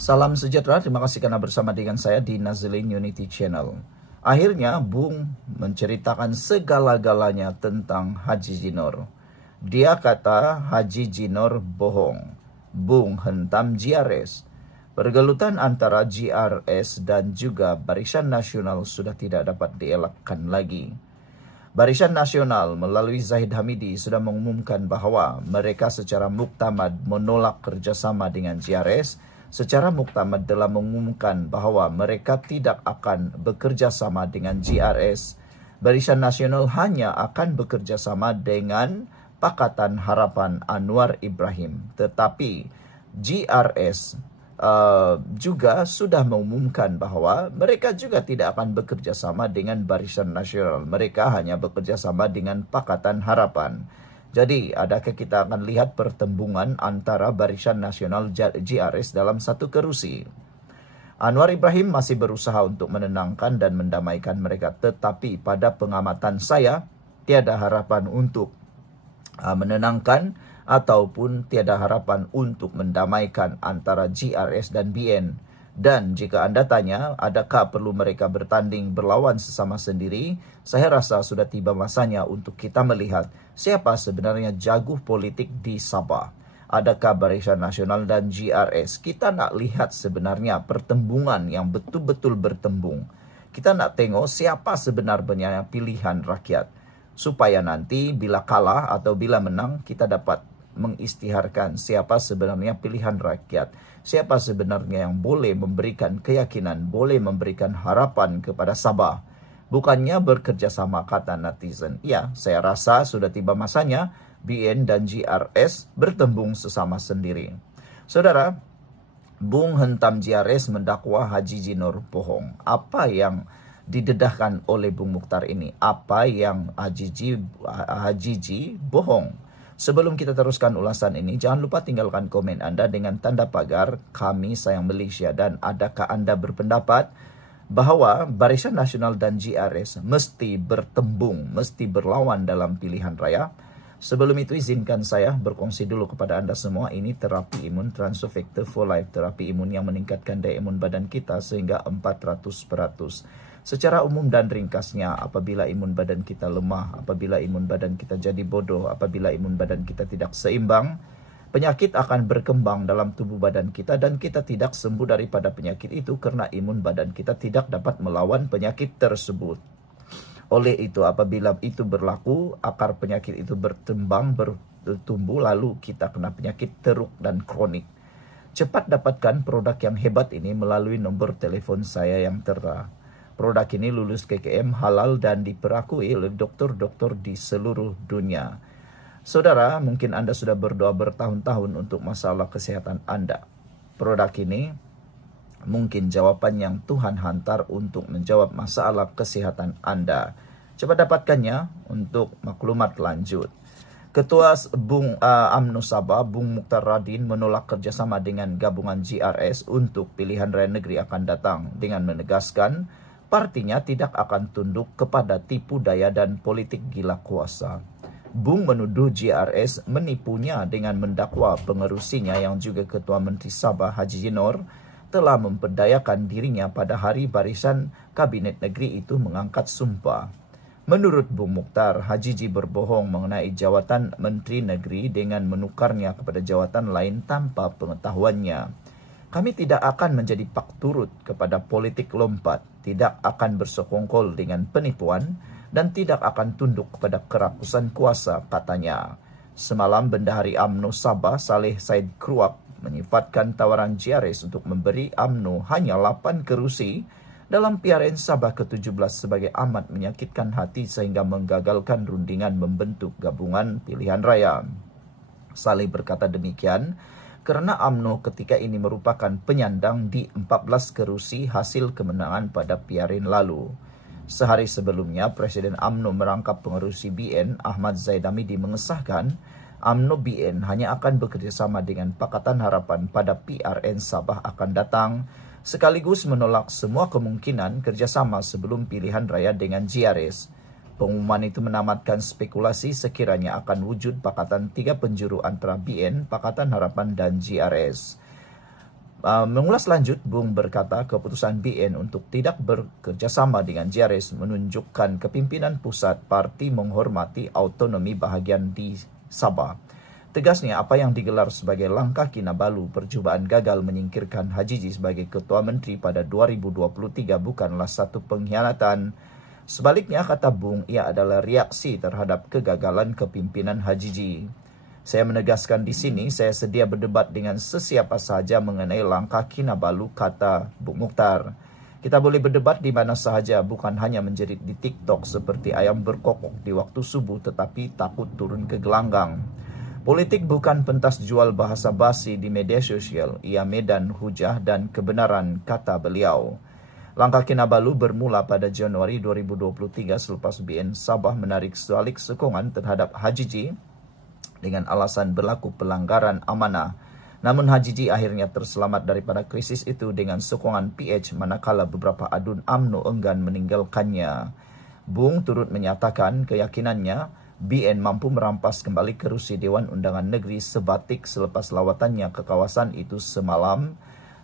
Salam sejahtera, terima kasih karena bersama dengan saya di Nazlin Unity Channel. Akhirnya Bung menceritakan segala-galanya tentang Haji Jinor. Dia kata Haji Jinor bohong. Bung hentam GRS. Pergelutan antara GRS dan juga Barisan Nasional sudah tidak dapat dielakkan lagi. Barisan Nasional melalui Zahid Hamidi sudah mengumumkan bahawa mereka secara muktamad menolak kerjasama dengan GRS. Secara muktamad telah mengumumkan bahawa mereka tidak akan bekerjasama dengan GRS. Barisan Nasional hanya akan bekerjasama dengan Pakatan Harapan Anwar Ibrahim. Tetapi GRS juga sudah mengumumkan bahawa mereka juga tidak akan bekerjasama dengan Barisan Nasional. Mereka hanya bekerjasama dengan Pakatan Harapan. Jadi, adakah kita akan lihat pertembungan antara Barisan Nasional GRS dalam satu kerusi? Anwar Ibrahim masih berusaha untuk menenangkan dan mendamaikan mereka. Tetapi pada pengamatan saya, tiada harapan untuk menenangkan ataupun tiada harapan untuk mendamaikan antara GRS dan BN. Dan jika anda tanya, adakah perlu mereka bertanding berlawan sesama sendiri? Saya rasa sudah tiba masanya untuk kita melihat siapa sebenarnya jago politik di Sabah. Adakah Barisan Nasional dan GRS? Kita nak lihat sebenarnya pertembungan yang betul-betul bertembung. Kita nak tengok siapa sebenarnya pilihan rakyat. Supaya nanti bila kalah atau bila menang, kita dapat mengisytiharkan siapa sebenarnya pilihan rakyat. Siapa sebenarnya yang boleh memberikan keyakinan, boleh memberikan harapan kepada Sabah. Bukannya bekerjasama kata netizen. Ya, saya rasa sudah tiba masanya BN dan GRS bertembung sesama sendiri. Saudara, Bung hentam GRS mendakwa Haji Jinor bohong. Apa yang didedahkan oleh Bung Mukhtar ini? Apa yang Haji Ji bohong? Sebelum kita teruskan ulasan ini, jangan lupa tinggalkan komen anda dengan tanda pagar Kami Sayang Malaysia. Dan adakah anda berpendapat bahawa Barisan Nasional dan GRS mesti bertembung, mesti berlawan dalam pilihan raya? Sebelum itu izinkan saya berkongsi dulu kepada anda semua. Ini terapi imun Transofector for Life. Terapi imun yang meningkatkan daya imun badan kita sehingga 400%. Secara umum dan ringkasnya, apabila imun badan kita lemah, apabila imun badan kita jadi bodoh, apabila imun badan kita tidak seimbang, penyakit akan berkembang dalam tubuh badan kita dan kita tidak sembuh daripada penyakit itu kerana imun badan kita tidak dapat melawan penyakit tersebut. Oleh itu, apabila itu berlaku, akar penyakit itu bertumbuh, lalu kita kena penyakit teruk dan kronik. Cepat dapatkan produk yang hebat ini melalui nombor telefon saya yang tera. Produk ini lulus KKM, halal dan diperakui oleh doktor-doktor di seluruh dunia. Saudara, mungkin anda sudah berdoa bertahun-tahun untuk masalah kesehatan anda. Produk ini mungkin jawapan yang Tuhan hantar untuk menjawab masalah kesehatan anda. Coba dapatkannya untuk maklumat lanjut. Ketua UMNO Sabah, Bung Mukhtar Radin menolak kerjasama dengan gabungan GRS untuk pilihan raya negeri akan datang dengan menegaskan partinya tidak akan tunduk kepada tipu daya dan politik gila kuasa. Bung menuduh GRS menipunya dengan mendakwa pengerusinya yang juga Ketua Menteri Sabah Haji Jinor telah memperdayakan dirinya pada hari Barisan Kabinet Negeri itu mengangkat sumpah. Menurut Bung Mukhtar, Haji Ji berbohong mengenai jawatan Menteri Negeri dengan menukarnya kepada jawatan lain tanpa pengetahuannya. Kami tidak akan menjadi pak turut kepada politik lompat, tidak akan bersekongkol dengan penipuan, dan tidak akan tunduk kepada kerakusan kuasa, katanya. Semalam Bendahari UMNO Sabah Saleh Said Kruap menyifatkan tawaran GRS untuk memberi UMNO hanya 8 kerusi dalam PRN Sabah ke-17 sebagai amat menyakitkan hati sehingga menggagalkan rundingan membentuk gabungan pilihan raya. Saleh berkata demikian kerana UMNO ketika ini merupakan penyandang di 14 kerusi hasil kemenangan pada PRN lalu. Sehari sebelumnya, Presiden UMNO merangkap pengerusi BN Ahmad Zahid Hamidi mengesahkan UMNO BN hanya akan bekerjasama dengan Pakatan Harapan pada PRN Sabah akan datang, sekaligus menolak semua kemungkinan kerjasama sebelum pilihan raya dengan GRS. Pengumuman itu menamatkan spekulasi sekiranya akan wujud pakatan 3 penjuru antara BN, Pakatan Harapan dan GRS. Mengulas lanjut, Bung berkata keputusan BN untuk tidak bekerjasama dengan JRS menunjukkan kepimpinan pusat parti menghormati autonomi bahagian di Sabah. Tegasnya, apa yang digelar sebagai langkah Kinabalu percubaan gagal menyingkirkan Hajiji sebagai Ketua Menteri pada 2023 bukanlah satu pengkhianatan. Sebaliknya, kata Bung, ia adalah reaksi terhadap kegagalan kepimpinan Hajiji. Saya menegaskan di sini, saya sedia berdebat dengan sesiapa sahaja mengenai langkah Kinabalu, kata Bung Mukhtar. Kita boleh berdebat di mana sahaja, bukan hanya menjerit di TikTok seperti ayam berkokok di waktu subuh tetapi takut turun ke gelanggang. Politik bukan pentas jual bahasa basi di media sosial, ia medan hujah dan kebenaran, kata beliau. Langkah Kinabalu bermula pada Januari 2023 selepas BN Sabah menarik balik sokongan terhadap Hajiji dengan alasan berlaku pelanggaran amanah. Namun Hajiji akhirnya terselamat daripada krisis itu dengan sokongan PH manakala beberapa adun UMNO enggan meninggalkannya. Bung turut menyatakan keyakinannya BN mampu merampas kembali kerusi Dewan Undangan Negeri Sebatik selepas lawatannya ke kawasan itu semalam.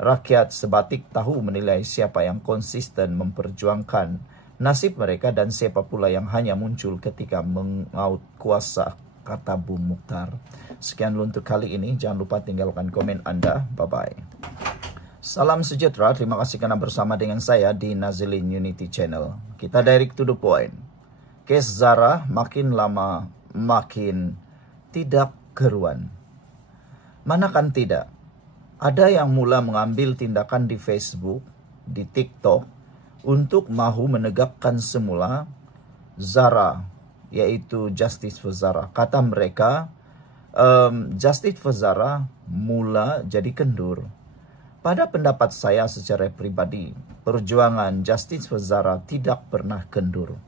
Rakyat Sebatik tahu menilai siapa yang konsisten memperjuangkan nasib mereka dan siapa pula yang hanya muncul ketika mengaut kuasa, kata Bung Mukhtar. Sekian dulu untuk kali ini. Jangan lupa tinggalkan komen Anda. Bye-bye. Salam sejahtera. Terima kasih kerana bersama dengan saya di Nazilin Unity Channel. Kita direct to the point. Kes Zara makin lama makin tidak keruan. Manakan tidak? Ada yang mula mengambil tindakan di Facebook, di TikTok untuk mahu menegakkan semula Zara, yaitu Justice for Zara. Kata mereka, Justice for Zara mula jadi kendur. Pada pendapat saya secara pribadi, perjuangan Justice for Zara tidak pernah kendur.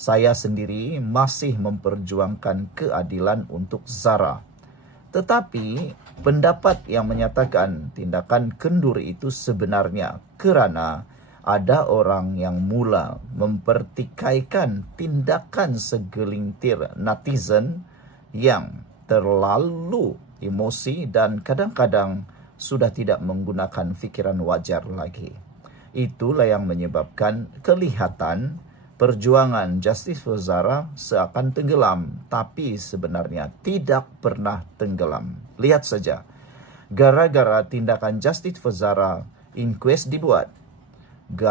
Saya sendiri masih memperjuangkan keadilan untuk Zara. Tetapi pendapat yang menyatakan tindakan kendur itu sebenarnya kerana ada orang yang mula mempertikaikan tindakan segelintir netizen yang terlalu emosi dan kadang-kadang sudah tidak menggunakan fikiran wajar lagi. Itulah yang menyebabkan kelihatan perjuangan Justice for Zara seakan tenggelam, tapi sebenarnya tidak pernah tenggelam. Lihat saja, gara-gara tindakan Justice for Zara, inquest dibuat,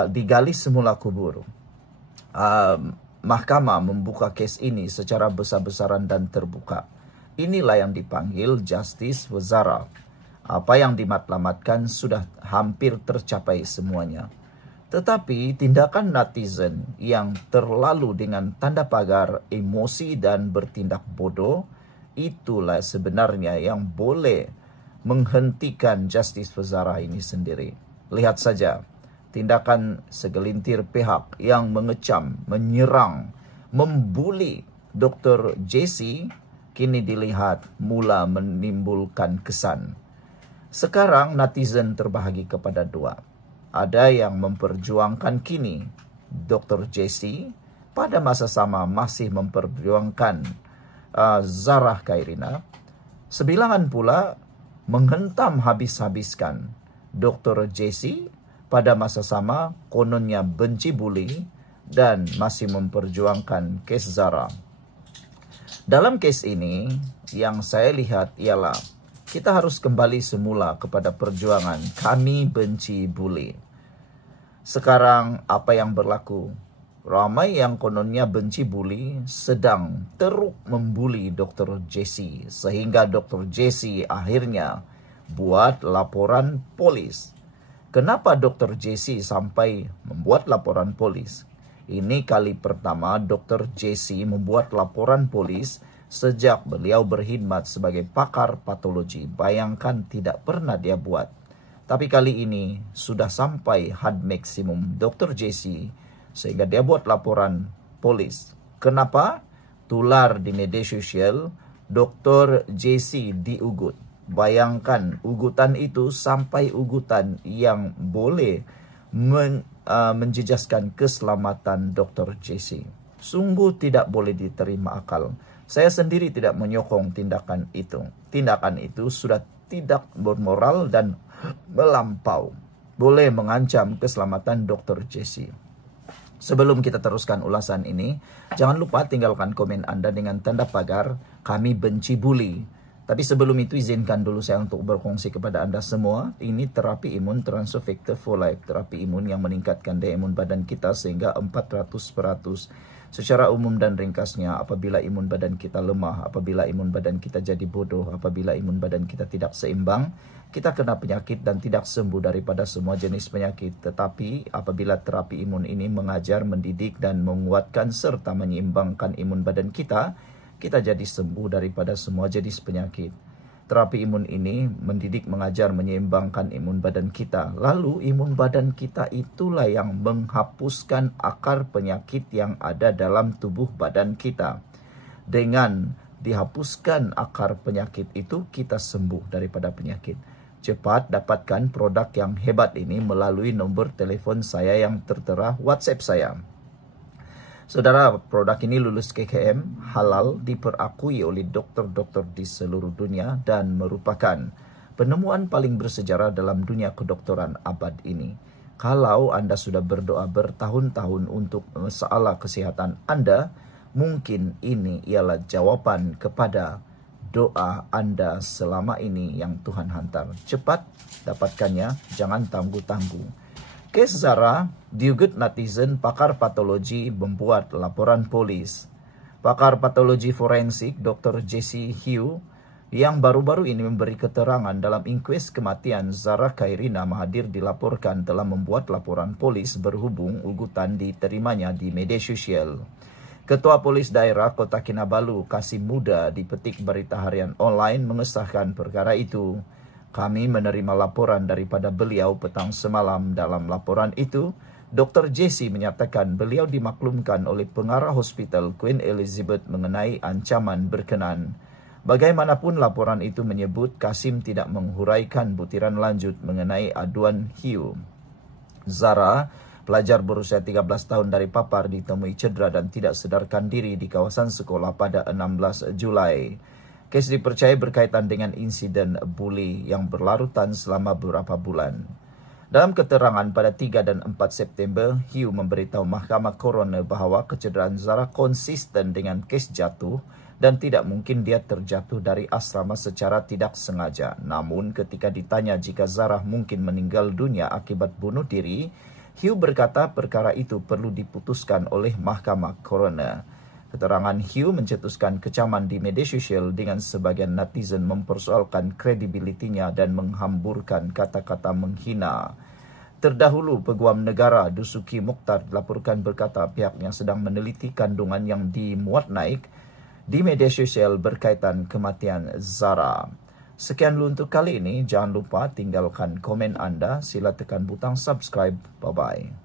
digali semula kubur. Mahkamah membuka kes ini secara besar-besaran dan terbuka. Inilah yang dipanggil Justice for Zara. Apa yang dimatlamatkan sudah hampir tercapai semuanya. Tetapi tindakan netizen yang terlalu dengan tanda pagar emosi dan bertindak bodoh, itulah sebenarnya yang boleh menghentikan Justice for Zara ini sendiri. Lihat saja, tindakan segelintir pihak yang mengecam, menyerang, membuli Dr. JC kini dilihat mula menimbulkan kesan. Sekarang netizen terbahagi kepada dua. Ada yang memperjuangkan kini Dr. JC, pada masa sama masih memperjuangkan Zara Khairina. Sebilangan pula menghentam habis-habiskan Dr. JC, pada masa sama kononnya benci buli dan masih memperjuangkan kes Zara. Dalam kes ini yang saya lihat ialah kita harus kembali semula kepada perjuangan kami benci buli. Sekarang apa yang berlaku? Ramai yang kononnya benci buli sedang teruk membuli Dr. JC sehingga Dr. JC akhirnya buat laporan polis. Kenapa Dr. JC sampai membuat laporan polis? Ini kali pertama Dr. JC membuat laporan polis sejak beliau berkhidmat sebagai pakar patologi. Bayangkan tidak pernah dia buat. Tapi kali ini sudah sampai had maksimum Dr. JC sehingga dia buat laporan polis. Kenapa? Tular di media sosial, Dr. JC diugut. Bayangkan ugutan itu sampai ugutan yang boleh menjejaskan keselamatan Dr. JC. Sungguh tidak boleh diterima akal. Saya sendiri tidak menyokong tindakan itu. Tindakan itu sudah tidak bermoral dan melampau boleh mengancam keselamatan Dr. Jesse. Sebelum kita teruskan ulasan ini, jangan lupa tinggalkan komen Anda dengan tanda pagar "Kami benci bully". Tapi sebelum itu izinkan dulu saya untuk berkongsi kepada Anda semua, ini terapi imun Transofector for Life, terapi imun yang meningkatkan daya imun badan kita sehingga 400%. Secara umum dan ringkasnya, apabila imun badan kita lemah, apabila imun badan kita jadi bodoh, apabila imun badan kita tidak seimbang, kita kena penyakit dan tidak sembuh daripada semua jenis penyakit. Tetapi apabila terapi imun ini mengajar, mendidik dan menguatkan serta menyeimbangkan imun badan kita jadi sembuh daripada semua jenis penyakit. Terapi imun ini mendidik, mengajar, menyeimbangkan imun badan kita. Lalu imun badan kita itulah yang menghapuskan akar penyakit yang ada dalam tubuh badan kita. Dengan dihapuskan akar penyakit itu, kita sembuh daripada penyakit. Cepat dapatkan produk yang hebat ini melalui nombor telefon saya yang tertera WhatsApp saya. Saudara, produk ini lulus KKM, halal, diperakui oleh dokter-dokter di seluruh dunia dan merupakan penemuan paling bersejarah dalam dunia kedokteran abad ini. Kalau Anda sudah berdoa bertahun-tahun untuk masalah kesehatan Anda, mungkin ini ialah jawaban kepada doa Anda selama ini yang Tuhan hantar. Cepat dapatkannya, jangan tangguh-tangguh. Kes Zara, diugut netizen, pakar patologi membuat laporan polis. Pakar patologi forensik Dr. Jesse Hugh yang baru-baru ini memberi keterangan dalam inkues kematian Zara Khairina Mahathir dilaporkan telah membuat laporan polis berhubung ugutan diterimanya di media sosial. Ketua Polis Daerah Kota Kinabalu, Kasim Muda, di Petik Berita Harian Online mengesahkan perkara itu. Kami menerima laporan daripada beliau petang semalam. Dalam laporan itu, Dr. Jesse menyatakan beliau dimaklumkan oleh pengarah hospital Queen Elizabeth mengenai ancaman berkenan. Bagaimanapun laporan itu menyebut Kasim tidak menghuraikan butiran lanjut mengenai aduan Hugh. Zara, pelajar berusia 13 tahun dari Papar, ditemui cedera dan tidak sedarkan diri di kawasan sekolah pada 16 Julai. Kes dipercaya berkaitan dengan insiden bully yang berlarutan selama beberapa bulan. Dalam keterangan pada 3 dan 4 September, Hugh memberitahu Mahkamah Coroner bahawa kecederaan Zara konsisten dengan kes jatuh dan tidak mungkin dia terjatuh dari asrama secara tidak sengaja. Namun ketika ditanya jika Zara mungkin meninggal dunia akibat bunuh diri, Hugh berkata perkara itu perlu diputuskan oleh Mahkamah Coroner. Keterangan Hugh mencetuskan kecaman di media sosial dengan sebagian netizen mempersoalkan kredibilitinya dan menghamburkan kata-kata menghina. Terdahulu, Peguam Negara Dusuki Mukhtar dilaporkan berkata pihaknya sedang meneliti kandungan yang dimuat naik di media sosial berkaitan kematian Zara. Sekian dulu untuk kali ini. Jangan lupa tinggalkan komen Anda. Sila tekan butang subscribe. Bye-bye.